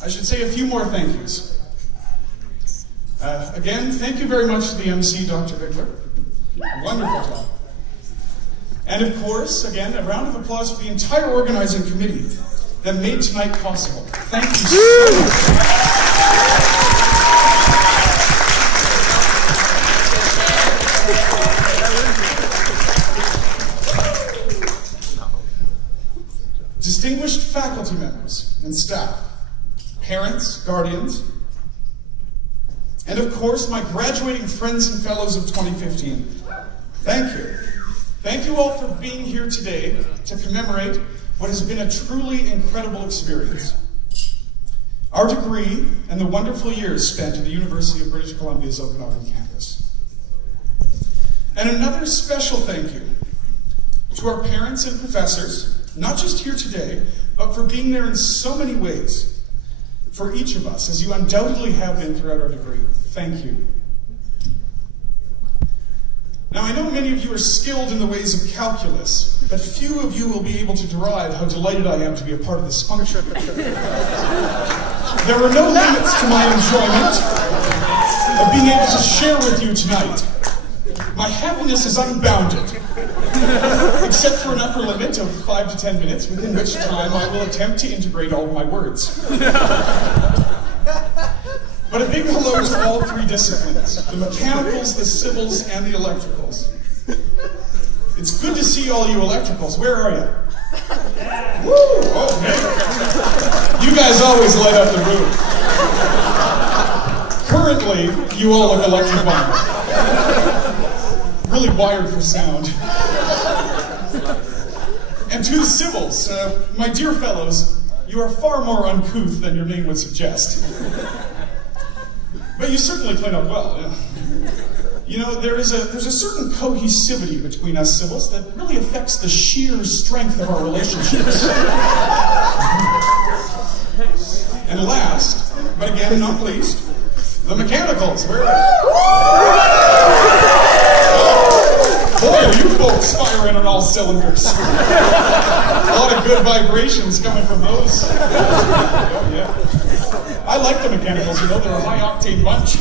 I should say a few more thank yous. Again, thank you very much to the MC, Dr. Bickler. Wonderful job. And of course, again, a round of applause for the entire organizing committee that made tonight possible. Thank you so much. Distinguished faculty members and staff, parents, guardians, and of course my graduating friends and fellows of 2015. Thank you. Thank you all for being here today to commemorate what has been a truly incredible experience. Our degree and the wonderful years spent at the University of British Columbia's Okanagan campus. And another special thank you to our parents and professors, not just here today, but for being there in so many ways for each of us, as you undoubtedly have been throughout our degree. Thank you. Now, I know many of you are skilled in the ways of calculus, but few of you will be able to derive how delighted I am to be a part of this function. There are no limits to my enjoyment of being able to share with you tonight. My happiness is unbounded, except for an upper limit of 5 to 10 minutes, within which time I will attempt to integrate all of my words. But a big hello to all three disciplines, the mechanicals, the civils, and the electricals. It's good to see all you electricals. Where are you? Woo! Oh, man. You guys always light up the room. Currently, you all look electrified. Really wired for sound. And to the civils, my dear fellows, you are far more uncouth than your name would suggest. But you certainly played up well. Yeah. You know, there's a certain cohesivity between us civils that really affects the sheer strength of our relationships. And last, but again not least, the mechanicals. Where are you? Boy, are you folks firing on all cylinders. A lot of good vibrations coming from those. Oh, yeah. I like the mechanicals, you know, they're a high-octane bunch.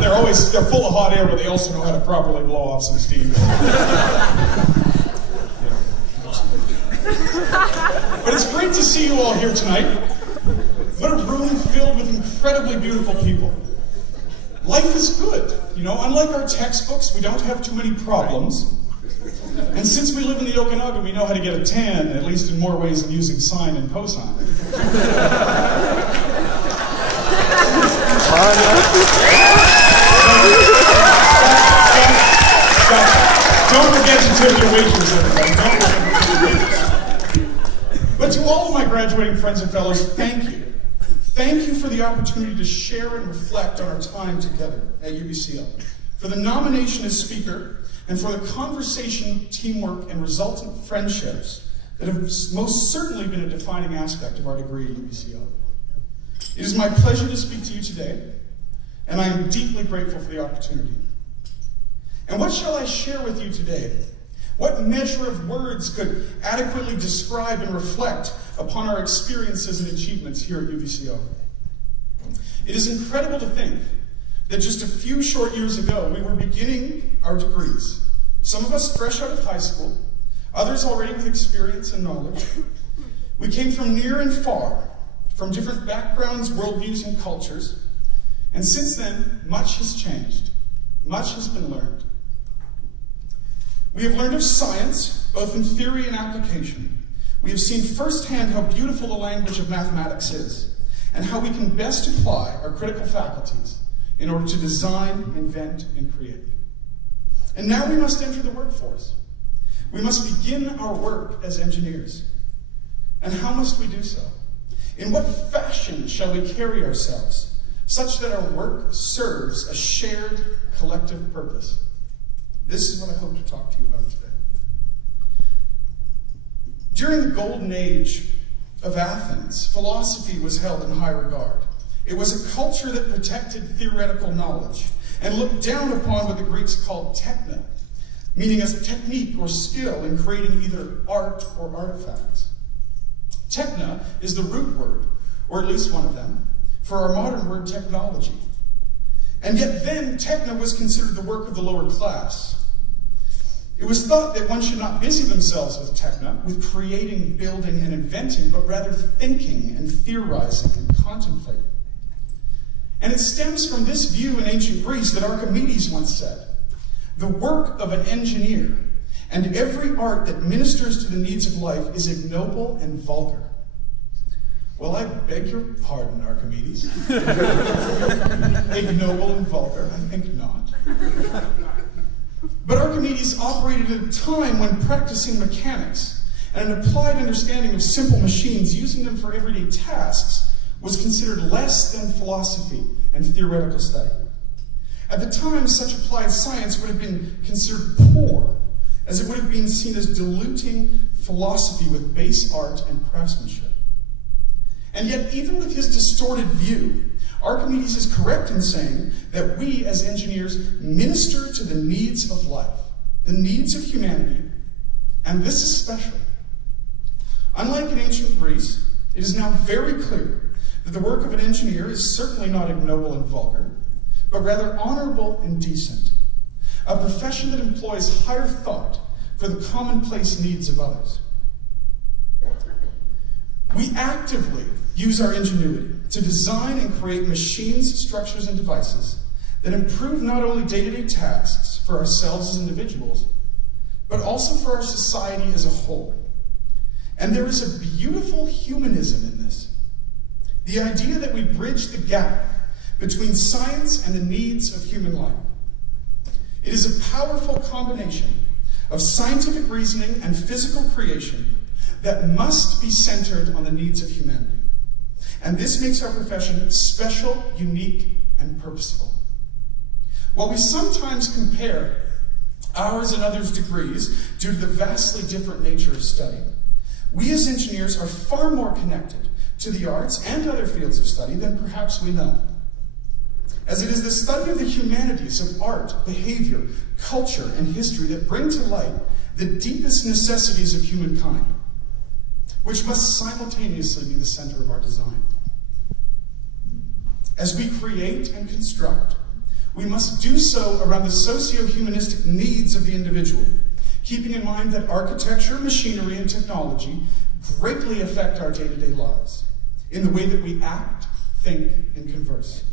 They're full of hot air, but they also know how to properly blow off some steam. But it's great to see you all here tonight. What a room filled with incredibly beautiful people. Life is good, you know, unlike our textbooks, we don't have too many problems. And since we live in the Okanagan, we know how to get a tan, at least in more ways than using sine and cosine. Don't forget to tip your waiters, everybody. Don't forget to tip your waiters. But to all of my graduating friends and fellows, thank you. Thank you for the opportunity to share and reflect on our time together at UBCO, for the nomination as speaker, and for the conversation, teamwork, and resultant friendships that have most certainly been a defining aspect of our degree at UBCO. It is my pleasure to speak to you today, and I am deeply grateful for the opportunity. And what shall I share with you today? What measure of words could adequately describe and reflect upon our experiences and achievements here at UBCO? It is incredible to think that just a few short years ago, we were beginning our degrees. Some of us fresh out of high school, others already with experience and knowledge. We came from near and far, from different backgrounds, worldviews, and cultures. And since then, much has changed. Much has been learned. We have learned of science, both in theory and application. We have seen firsthand how beautiful the language of mathematics is, and how we can best apply our critical faculties in order to design, invent, and create. And now we must enter the workforce. We must begin our work as engineers. And how must we do so? In what fashion shall we carry ourselves, such that our work serves a shared collective purpose? This is what I hope to talk to you about today. During the golden age of Athens, philosophy was held in high regard. It was a culture that protected theoretical knowledge and looked down upon what the Greeks called techne, meaning as technique or skill in creating either art or artifacts. Techne is the root word, or at least one of them, for our modern word technology. And yet then, techno was considered the work of the lower class. It was thought that one should not busy themselves with techno, with creating, building, and inventing, but rather thinking and theorizing and contemplating. And it stems from this view in ancient Greece that Archimedes once said, "The work of an engineer and every art that ministers to the needs of life is ignoble and vulgar." Well, I beg your pardon, Archimedes. Ignoble and vulgar? I think not. But Archimedes operated at a time when practicing mechanics and an applied understanding of simple machines, using them for everyday tasks, was considered less than philosophy and theoretical study. At the time, such applied science would have been considered poor, as it would have been seen as diluting philosophy with base art and craftsmanship. And yet, even with his distorted view, Archimedes is correct in saying that we as engineers minister to the needs of life, the needs of humanity, and this is special. Unlike in ancient Greece, it is now very clear that the work of an engineer is certainly not ignoble and vulgar, but rather honorable and decent, a profession that employs higher thought for the commonplace needs of others. We actively use our ingenuity to design and create machines, structures, and devices that improve not only day-to-day tasks for ourselves as individuals, but also for our society as a whole. And there is a beautiful humanism in this. The idea that we bridge the gap between science and the needs of human life. It is a powerful combination of scientific reasoning and physical creation that must be centered on the needs of humanity. And this makes our profession special, unique, and purposeful. While we sometimes compare ours and others' degrees due to the vastly different nature of study, we as engineers are far more connected to the arts and other fields of study than perhaps we know. As it is the study of the humanities of art, behavior, culture, and history that bring to light the deepest necessities of humankind, which must simultaneously be the center of our design. As we create and construct, we must do so around the socio-humanistic needs of the individual, keeping in mind that architecture, machinery, and technology greatly affect our day-to-day lives in the way that we act, think, and converse.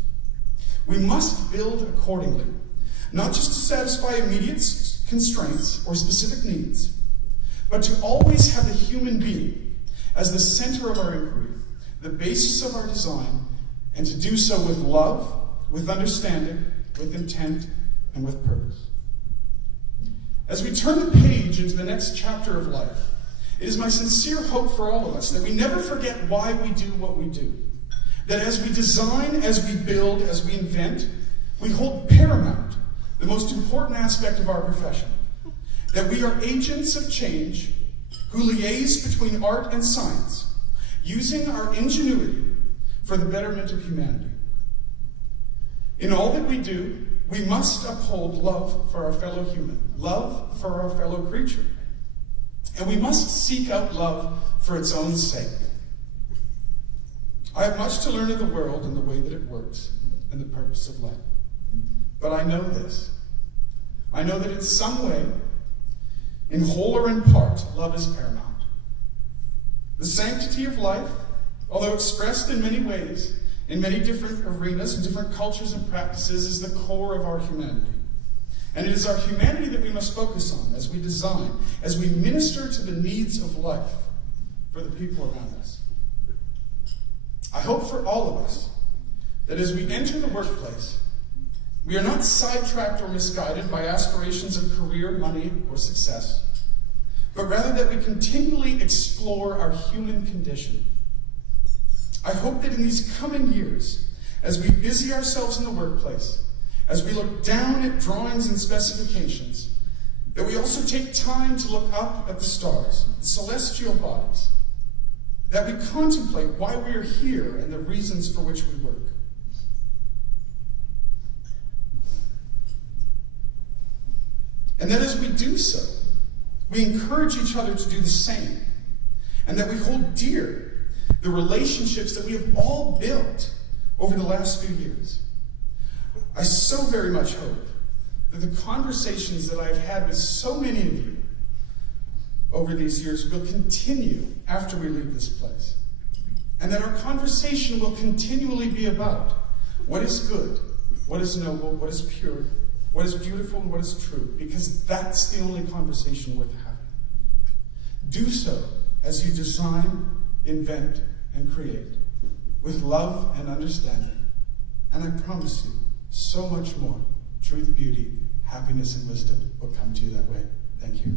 We must build accordingly, not just to satisfy immediate constraints or specific needs, but to always have the human being as the center of our inquiry, the basis of our design, and to do so with love, with understanding, with intent, and with purpose. As we turn the page into the next chapter of life, it is my sincere hope for all of us that we never forget why we do what we do. That as we design, as we build, as we invent, we hold paramount the most important aspect of our profession. That we are agents of change who liaise between art and science, using our ingenuity for the betterment of humanity. In all that we do, we must uphold love for our fellow human, love for our fellow creature. And we must seek out love for its own sake. I have much to learn of the world and the way that it works and the purpose of life. But I know this. I know that in some way, in whole or in part, love is paramount. The sanctity of life, although expressed in many ways, in many different arenas and different cultures and practices, is the core of our humanity. And it is our humanity that we must focus on as we design, as we minister to the needs of life for the people around us. I hope for all of us that as we enter the workplace, we are not sidetracked or misguided by aspirations of career, money, or success, but rather that we continually explore our human condition. I hope that in these coming years, as we busy ourselves in the workplace, as we look down at drawings and specifications, that we also take time to look up at the stars, the celestial bodies, that we contemplate why we are here and the reasons for which we work. And that as we do so, we encourage each other to do the same, and that we hold dear the relationships that we have all built over the last few years. I so very much hope that the conversations that I've had with so many of you over these years will continue after we leave this place. And that our conversation will continually be about what is good, what is noble, what is pure, what is beautiful, and what is true. Because that's the only conversation worth having. Do so as you design, invent, and create with love and understanding. And I promise you, so much more truth, beauty, happiness, and wisdom will come to you that way. Thank you.